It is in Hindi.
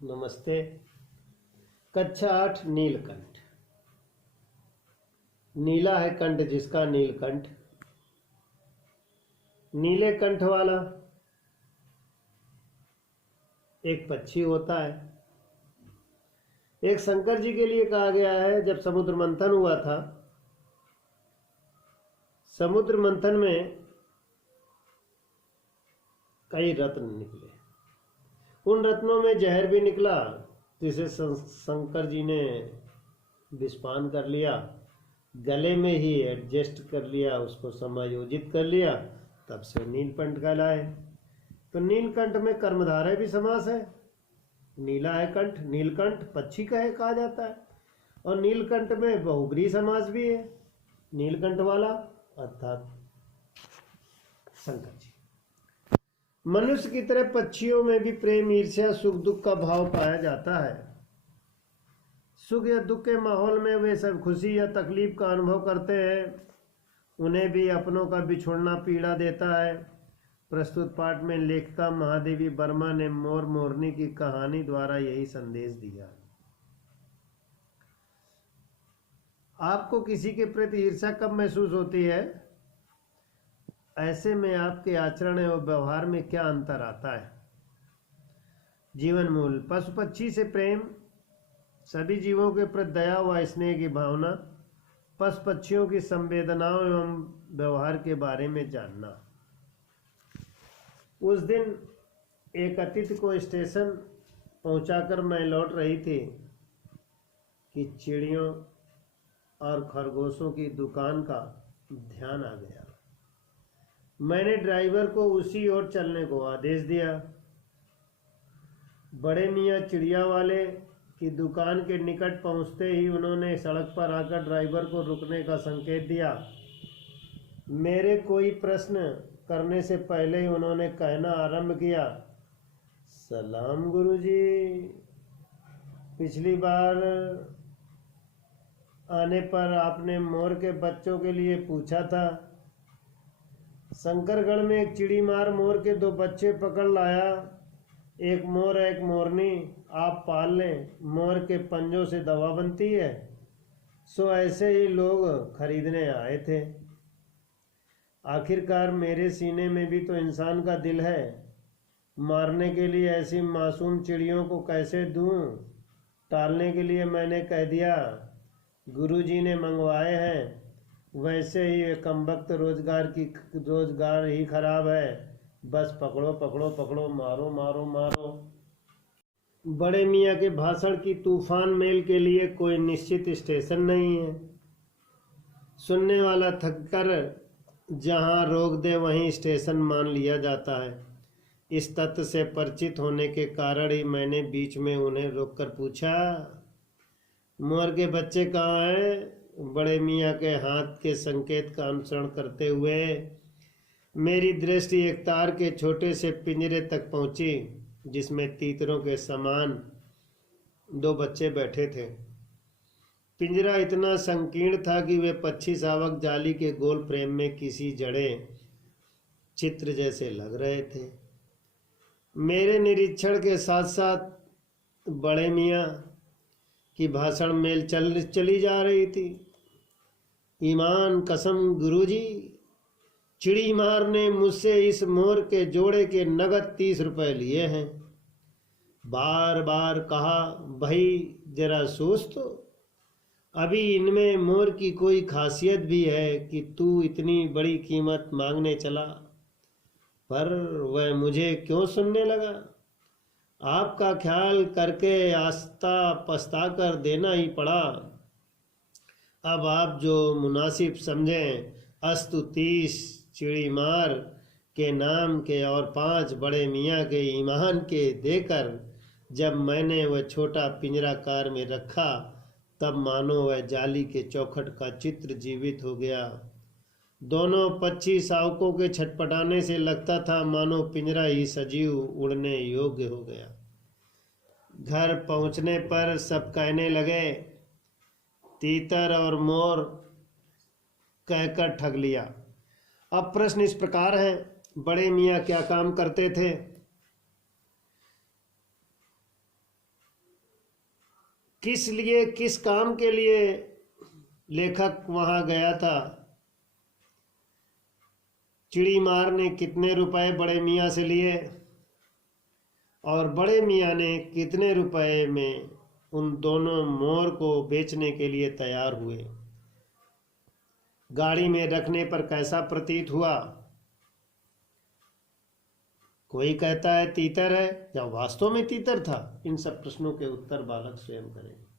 नमस्ते। कक्षा 8 नीलकंठ। नीला है कंठ जिसका नीलकंठ, नीले कंठ वाला एक पक्षी होता है। एक शंकर जी के लिए कहा गया है, जब समुद्र मंथन हुआ था, समुद्र मंथन में कई रत्न निकले। उन रत्नों में जहर भी निकला, जिसे शंकर जी ने विषपान कर लिया, गले में ही एडजस्ट कर लिया, उसको समायोजित कर लिया, तब से नीलकंठ कहलाए। तो नीलकंठ में कर्मधारय भी समास है। नीला है कंठ, नीलकंठ पक्षी कहा जाता है। और नीलकंठ में बहुब्रीहि समास भी है, नीलकंठ वाला अर्थात शंकर जी। मनुष्य की तरह पक्षियों में भी प्रेम, ईर्ष्या, सुख दुख का भाव पाया जाता है। सुख या दुख के माहौल में वे सब खुशी या तकलीफ का अनुभव करते हैं। उन्हें भी अपनों का बिछुड़ना पीड़ा देता है। प्रस्तुत पाठ में लेखिका महादेवी वर्मा ने मोर मोरनी की कहानी द्वारा यही संदेश दिया। आपको किसी के प्रति ईर्ष्या कब महसूस होती है? ऐसे में आपके आचरण और व्यवहार में क्या अंतर आता है? जीवन मूल पशु पक्षी से प्रेम, सभी जीवों के प्रति दया व स्नेह की भावना, पशु पक्षियों की संवेदनाओं एवं व्यवहार के बारे में जानना। उस दिन एक अतिथि को स्टेशन पहुंचाकर मैं लौट रही थी कि चिड़ियों और खरगोशों की दुकान का ध्यान आ गया। मैंने ड्राइवर को उसी ओर चलने को आदेश दिया। बड़े मियाँ चिड़िया वाले की दुकान के निकट पहुंचते ही उन्होंने सड़क पर आकर ड्राइवर को रुकने का संकेत दिया। मेरे कोई प्रश्न करने से पहले ही उन्होंने कहना आरंभ किया, सलाम गुरुजी, पिछली बार आने पर आपने मोर के बच्चों के लिए पूछा था। शंकरगढ़ में एक चिड़ी मार मोर के 2 बच्चे पकड़ लाया, एक मोर एक मोरनी, आप पाल लें, मोर के पंजों से दवा बनती है। सो ऐसे ही लोग खरीदने आए थे। आखिरकार मेरे सीने में भी तो इंसान का दिल है, मारने के लिए ऐसी मासूम चिड़ियों को कैसे दूं? टालने के लिए मैंने कह दिया, गुरुजी ने मंगवाए हैं। वैसे ही ये कमबख्त रोजगार ही खराब है, बस पकड़ो पकड़ो पकड़ो, मारो मारो मारो। बड़े मियाँ के भाषण की तूफान मेल के लिए कोई निश्चित स्टेशन नहीं है। सुनने वाला थककर जहाँ रोक दे वहीं स्टेशन मान लिया जाता है। इस तथ्य से परिचित होने के कारण ही मैंने बीच में उन्हें रोककर पूछा, मोर के बच्चे कहाँ हैं? बड़े मियाँ के हाथ के संकेत का अनुसरण करते हुए मेरी दृष्टि एक तार के छोटे से पिंजरे तक पहुंची, जिसमें तीतरों के समान 2 बच्चे बैठे थे। पिंजरा इतना संकीर्ण था कि वे पक्षी शावक जाली के गोल फ्रेम में किसी जड़े चित्र जैसे लग रहे थे। मेरे निरीक्षण के साथ साथ बड़े मियाँ की भाषण मेल चली जा रही थी। ईमान कसम गुरुजी, चिड़ी मार ने मुझसे इस मोर के जोड़े के नगद 30 रुपए लिए हैं। बार बार कहा, भाई जरा सोच तो, अभी इनमें मोर की कोई खासियत भी है कि तू इतनी बड़ी कीमत मांगने चला? पर वह मुझे क्यों सुनने लगा? आपका ख्याल करके आस्ता पछता कर देना ही पड़ा। अब आप जो मुनासिब समझें, अस्तु 30 चिड़ी मार के नाम के और 5 बड़े मियाँ के ईमान के देकर जब मैंने वह छोटा पिंजरा कार में रखा, तब मानो वह जाली के चौखट का चित्र जीवित हो गया। दोनों पक्षी शावकों के छटपटाने से लगता था मानो पिंजरा ही सजीव उड़ने योग्य हो गया। घर पहुंचने पर सब कहने लगे, तीतर और मोर कहकर ठग लिया। अब प्रश्न इस प्रकार है, बड़े मियाँ क्या काम करते थे? किस लिए, किस काम के लिए लेखक वहां गया था? चिड़ी मार ने कितने रुपए बड़े मियाँ से लिए और बड़े मियाँ ने कितने रुपए में उन दोनों मोर को बेचने के लिए तैयार हुए? गाड़ी में रखने पर कैसा प्रतीत हुआ? कोई कहता है तीतर है, या वास्तव में तीतर था? इन सब प्रश्नों के उत्तर बालक स्वयं करें।